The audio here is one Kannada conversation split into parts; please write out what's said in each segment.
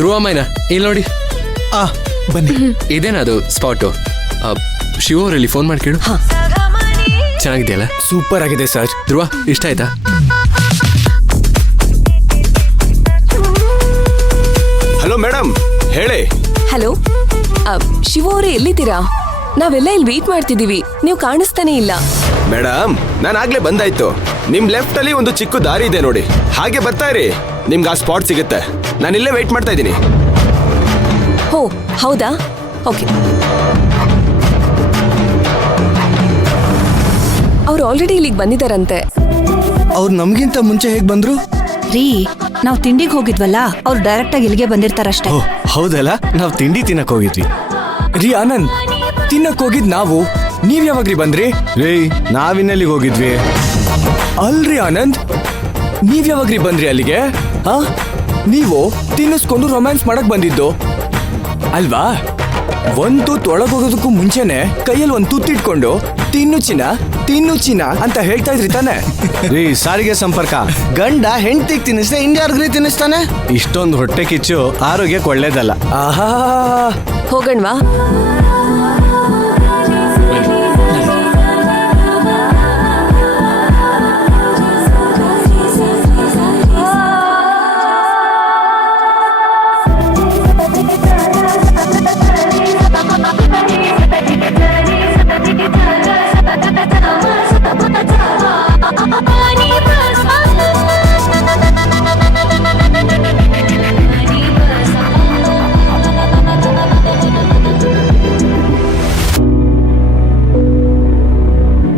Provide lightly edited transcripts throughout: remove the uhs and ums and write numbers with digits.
ಧ್ರುವ ಮೈನಾ ಇಲ್ಲಿ ನೋಡಿ. ಬನ್ನಿ. ಇದೇನದು ಸ್ಪಾಟು? ಶಿವ ಅವರಲ್ಲಿ ಫೋನ್ ಮಾಡಿ ಕೇಳು. ಚೆನ್ನಾಗಿದೆಯಲ್ಲ? ಸೂಪರ್ ಆಗಿದೆ ಸರ್. ಧ್ರುವ ಇಷ್ಟ ಆಯ್ತಾ? ಹಲೋ ಮೇಡಮ್, ಹೇಳಿ. ಹಲೋ, ಶಿವ ಅವರೇ ಎಲ್ಲಿದ್ದೀರಾ? ನಾವೆಲ್ಲ ಇಲ್ಲಿ ವೇಟ್ ಮಾಡ್ತಿದೀವಿ, ನೀವು ಕಾಣಿಸ್ತಾನೆ ಇಲ್ಲ. ಮೇಡಮ್, ನಾನು ಆಗ್ಲೇ ಬಂದಾಯ್ತು. ನಿಮ್ ಲೆಫ್ಟ್ ಅಲ್ಲಿ ಒಂದು ಚಿಕ್ಕ ದಾರಿ ಇದೆ ನೋಡಿ, ಹಾಗೆ ಬರ್ತಾ ಇರಿ, ನಿಮ್ಗೆ ಆ ಸ್ಪಾಟ್ ಸಿಗುತ್ತೆ. ನಾನು ಇಲ್ಲೇ ವೇಟ್ ಮಾಡ್ತಾ ಇದ್ದೀನಿ. ಹೋ ಹೌದಾ, ಓಕೆ. ಅವ್ರು ಆಲ್ರೆಡಿ ಇಲ್ಲಿಗೆ ಬಂದಿದ್ದಾರಂತೆ. ಅವ್ರು ನಮ್ಗಿಂತ ಮುಂಚೆ ಹೇಗ್ ಬಂದ್ರು? ರೀ, ನಾವ್ ತಿಂಡಿಗೆ ಹೋಗಿದ್ವಲ್ಲ, ಅವ್ರು ಡೈರೆಕ್ಟ್ ಆಗಿ ಇಲ್ಲಿಗೆ ಬಂದಿರ್ತಾರಷ್ಟೇ. ಹೌದಲ್ಲ, ನಾವ್ ತಿಂಡಿ ತಿನ್ನಕ್ ಹೋಗಿದ್ವಿ. ರೀ ಆನಂದ್, ತಿನ್ನಕ್ ಹೋಗಿದ್ ನಾವು, ನೀವ್ ಯಾವಾಗ್ರಿ ಬಂದ್ರಿ? ರೀ, ನಾವಿನ್ನಲ್ಲಿಗೆ ಹೋಗಿದ್ವಿ. ಅಲ್ರಿ ಆನಂದ್, ನೀವ್ ಯಾವಾಗ್ರಿ ಬಂದ್ರಿ ಅಲ್ಲಿಗೆ? ನೀವು ತಿನ್ನಿಸ್ಕೊಂಡು ರೊಮ್ಯಾನ್ಸ್ ಮಾಡಕ್ ಬಂದಿದ್ದು ಅಲ್ವಾ? ಒಂದ್ ತೂತ್ ಒಳಗೋಗೋದಕ್ಕೂ ಮುಂಚೆನೆ ಕೈಯಲ್ಲಿ ಒಂದ್ ತುತ್ತಿಟ್ಕೊಂಡು ತಿನ್ನು ಚಿನ್ನ ಅಂತ ಹೇಳ್ತಾ ಇದ್ರಿ ತಾನೆ? ರೀ, ಸಾರಿಗೆ ಸಂಪರ್ಕ. ಗಂಡ ಹೆಂಡತಿಗೆ ತಿನ್ನಿಸ್ದೆ ಇನ್ಯಾರ್ಗ್ರಿ ತಿನ್ನಿಸ್ತಾನೆ? ಇಷ್ಟೊಂದು ಹೊಟ್ಟೆ ಕಿಚ್ಚು ಆರೋಗ್ಯಕ್ಕೆ ಒಳ್ಳೇದಲ್ಲ. ಆಹಾ, ಹೋಗಣ್ವಾ?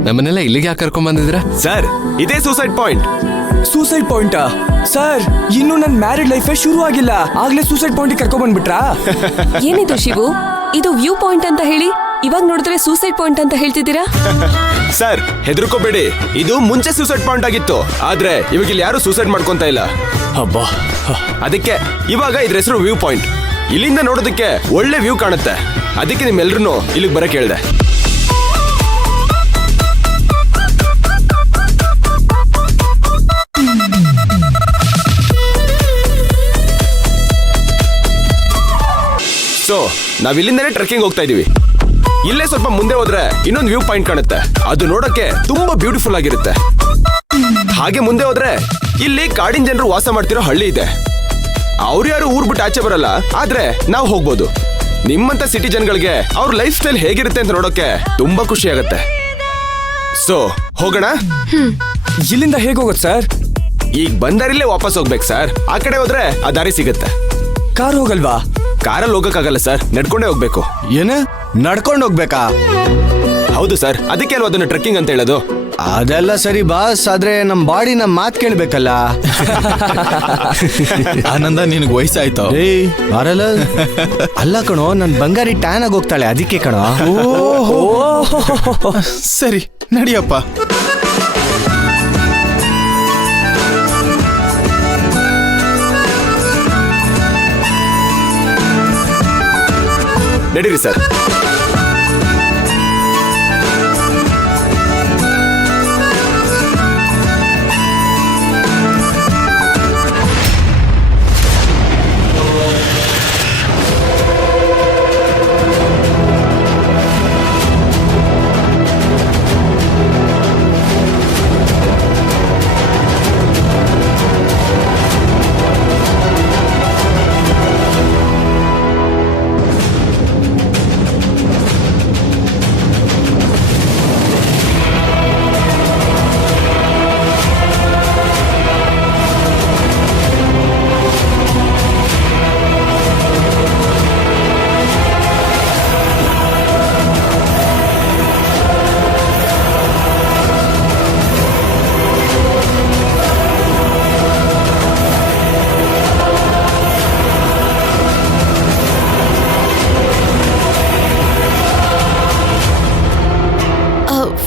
ನಮ್ಮನ್ನೆಲ್ಲ ಇಲ್ಲಿಗೆ ಯಾಕೆ ಕರ್ಕೊಂಡ್ ಬಂದಿದ್ರ? ಸರ್, ಇದೇ ಸೂಸೈಡ್ ಪಾಯಿಂಟ್. ಸೂಸೈಡ್ ಪಾಯಿಂಟಾ? ಸರ್, ಇನ್ನು ನನ್ ಮ್ಯಾರಿಡ್ ಲೈಫೇ ಶುರು ಆಗಿಲ್ಲ, ಆಗ್ಲೇ ಸೂಸೈಡ್ ಪಾಯಿಂಟ್ ಕರ್ಕೊಂಡ್ ಬಂದ್ಬಿಟ್ರಾ? ಏನಿದು ಶಿವು, ಇದು ವ್ಯೂ ಪಾಯಿಂಟ್ ಅಂತ ಹೇಳಿ ಇವಾಗ ನೋಡಿದ್ರೆ ಸೂಸೈಡ್ ಪಾಯಿಂಟ್ ಅಂತ ಹೇಳ್ತಿದ್ದೀರಾ? ಸರ್, ಹೆದರ್ಕೋಬೇಡಿ, ಇದು ಮುಂಚೆ ಸೂಸೈಡ್ ಪಾಯಿಂಟ್ ಆಗಿತ್ತು, ಆದ್ರೆ ಇವಾಗ ಇಲ್ಲಿ ಯಾರು ಸೂಸೈಡ್ ಮಾಡ್ಕೊಂತ ಇಲ್ಲ. ಅಬ್ಬಾ, ಅದಕ್ಕೆ ಇವಾಗ ಇದ್ರ ಹೆಸರು ವ್ಯೂ ಪಾಯಿಂಟ್. ಇಲ್ಲಿಂದ ನೋಡೋದಕ್ಕೆ ಒಳ್ಳೆ ವ್ಯೂ ಕಾಣುತ್ತೆ, ಅದಕ್ಕೆ ನಿಮ್ಮೆಲ್ರೂ ಇಲ್ಲಿಗೆ ಬರಕ್ ಹೇಳ್ದೆ. ಸೊ ನಾವ್ ಇಲ್ಲಿಂದನೇ ಟ್ರೆಕ್ಕಿಂಗ್ ಹೋಗ್ತಾ ಇದೀವಿ. ಇಲ್ಲೇ ಸ್ವಲ್ಪ ಮುಂದೆ ಹೋದ್ರೆ ಇನ್ನೊಂದು ವ್ಯೂ ಪಾಯಿಂಟ್ ಕಾಣುತ್ತೆ, ಅದು ನೋಡಕ್ಕೆ ತುಂಬಾ ಬ್ಯೂಟಿಫುಲ್ ಆಗಿರುತ್ತೆ. ಹಾಗೆ ಮುಂದೆ ಹೋದ್ರೆ ಇಲ್ಲಿ ಕಾಡಿನ ಜನರು ವಾಸ ಮಾಡ್ತಿರೋ ಹಳ್ಳಿ ಇದೆ. ಅವ್ರು ಯಾರು ಊರ್ ಬಿಟ್ಟು ಆಚೆ ಬರಲ್ಲ, ಆದ್ರೆ ನಾವು ಹೋಗ್ಬೋದು. ನಿಮ್ಮಂತ ಸಿಟಿ ಜನಗಳಿಗೆ ಅವ್ರ ಲೈಫ್ ಸ್ಟೈಲ್ ಹೇಗಿರುತ್ತೆ ಅಂತ ನೋಡೋಕೆ ತುಂಬಾ ಖುಷಿ ಆಗತ್ತೆ. ಸೊ ಹೋಗೋಣ. ಇಲ್ಲಿಂದ ಹೇಗ್ ಹೋಗೋದು ಸರ್? ಈಗ ಬಂದಾರಿಲ್ಲೇ ವಾಪಸ್ ಹೋಗ್ಬೇಕು ಸರ್. ಆ ಕಡೆ ಹೋದ್ರೆ ಆ ದಾರಿ ಸಿಗುತ್ತೆ. ಕಾರ್ ಹೋಗಲ್ವಾ? ಕಾರಲ್ಲಿ ಹೋಗಕ್ಕಾಗಲ್ಲ ಸರ್, ನಡ್ಕೊಂಡೇ ಹೋಗ್ಬೇಕು. ಏನು, ನಡ್ಕೊಂಡು ಹೋಗ್ಬೇಕಾ? ಹೌದು ಸರ್, ಅದಕ್ಕೆ ಅಲ್ವಾ ಅದನ್ನ ಟ್ರೆಕ್ಕಿಂಗ್ ಅಂತ ಹೇಳೋದು. ಅದೆಲ್ಲ ಸರಿ ಬಾಸ್, ಆದ್ರೆ ನಮ್ ಬಾಡಿ ನಮ್ ಮಾತ್ ಕೇಳ್ಬೇಕಲ್ಲ. ಆನಂದ, ನಿನಗೆ ವಯಸ್ಸಾಯ್ತು? ಬರಲ್ಲ. ಅಲ್ಲ ಕಣೋ, ನನ್ ಬಂಗಾರಿ ಟ್ಯಾನ್ ಆಗಿ ಹೋಗ್ತಾಳೆ, ಅದಕ್ಕೆ ಕಣೋ. ಸರಿ ನಡಿಯಪ್ಪ. ನಡೀರಿ ಸರ್.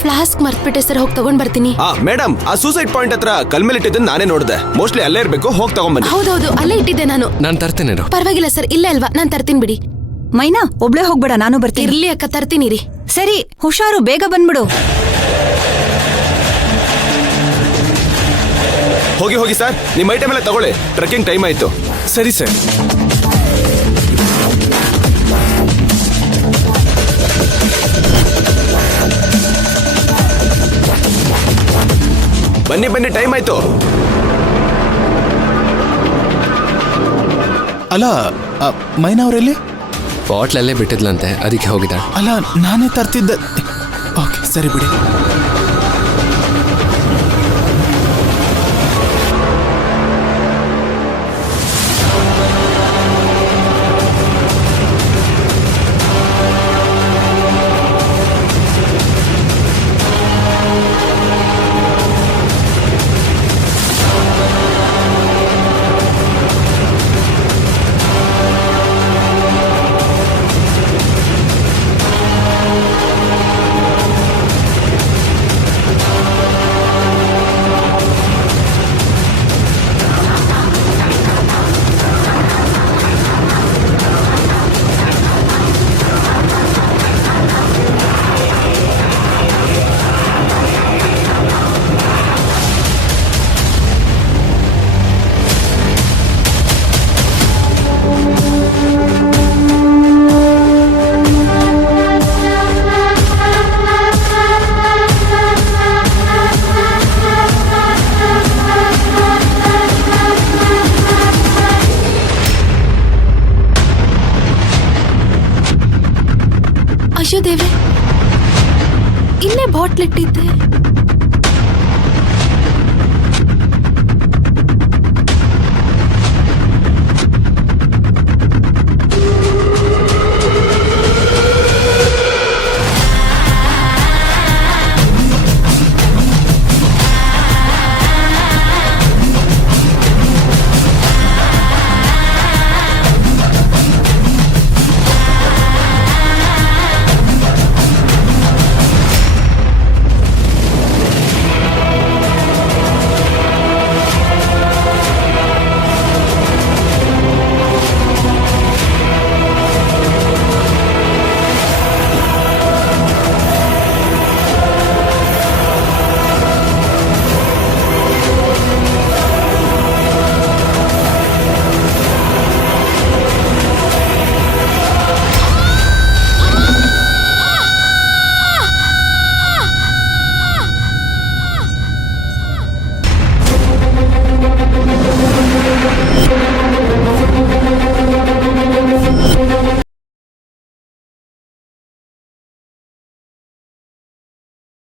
ಫ್ಲಾಸ್ಕ್ ಮರ್ತ್ಬಿಟ್ಟೆ ಸರ್, ಹೋಗಿ ತಗೊಂಡ್ ಬರ್ತೀನಿ. ಮೇಡಮ್, ಆ ಸೂಸೈಡ್ ಪಾಯಿಂಟ್ ಹತ್ರ ಕಲ್ ಮೇಲೆ ಇಟ್ಟಿದ್ದನ್ನ ನಾನೇ ನೋಡಿದೆ. ಮೋಸ್ಟ್ಲಿ ಅಲ್ಲೇ ಇರ್ಬೇಕು, ಹೋಗಿ ತಗೊಂಡ್ಬನ್ನಿ. ಹೌದೌದು, ಅಲ್ಲೇ ಇಟ್ಟಿದ್ದೆ ನಾನು. ನಾನು ತರ್ತೇನೆ. ಪರವಾಗಿಲ್ಲ ಸರ್, ಇಲ್ಲೇ ಅಲ್ವಾ, ನಾನ್ ತರ್ತೀನಿ ಬಿಡಿ. ಮೈನಾ, ಒಬ್ಳೆ ಹೋಗ್ಬೇಡ, ನಾನು ಬರ್ತೀನಿ. ಇರ್ಲಿ ಅಕ್ಕ, ತರ್ತೀನಿ ರೀ. ಸರಿ, ಹುಷಾರು, ಬೇಗ ಬಂದ್ಬಿಡು. ಹೋಗಿ ಹೋಗಿ ಸರ್, ನಿಮ್ಮ ಐಟಮ್ ಎಲ್ಲ ತಗೊಳ್ಳಿ, ಟ್ರೆಕ್ಕಿಂಗ್ ಟೈಮ್ ಆಯ್ತು. ಸರಿ ಸರ್. ಬನ್ನಿ ಬನ್ನಿ, ಟೈಮ್ ಆಯ್ತು. ಅಲ್ಲ ಮೈನಾ ಅವರೆಲ್ಲಿ? ಬಾಟ್ಲಲ್ಲೇ ಬಿಟ್ಟಿದ್ಲಂತೆ, ಅದಕ್ಕೆ ಹೋಗಿದ್ದಾಳೆ. ಅಲ್ಲ ನಾನೇ ತರ್ತಿದ್ದೆ. ಓಕೆ ಸರಿ ಬಿಡಿ. ಅಯ್ಯೋ ದೇವ್ರೆ, ಇಲ್ಲೇ ಬಾಟ್ಲ್ ಇಟ್ಟಿದ್ದೆ.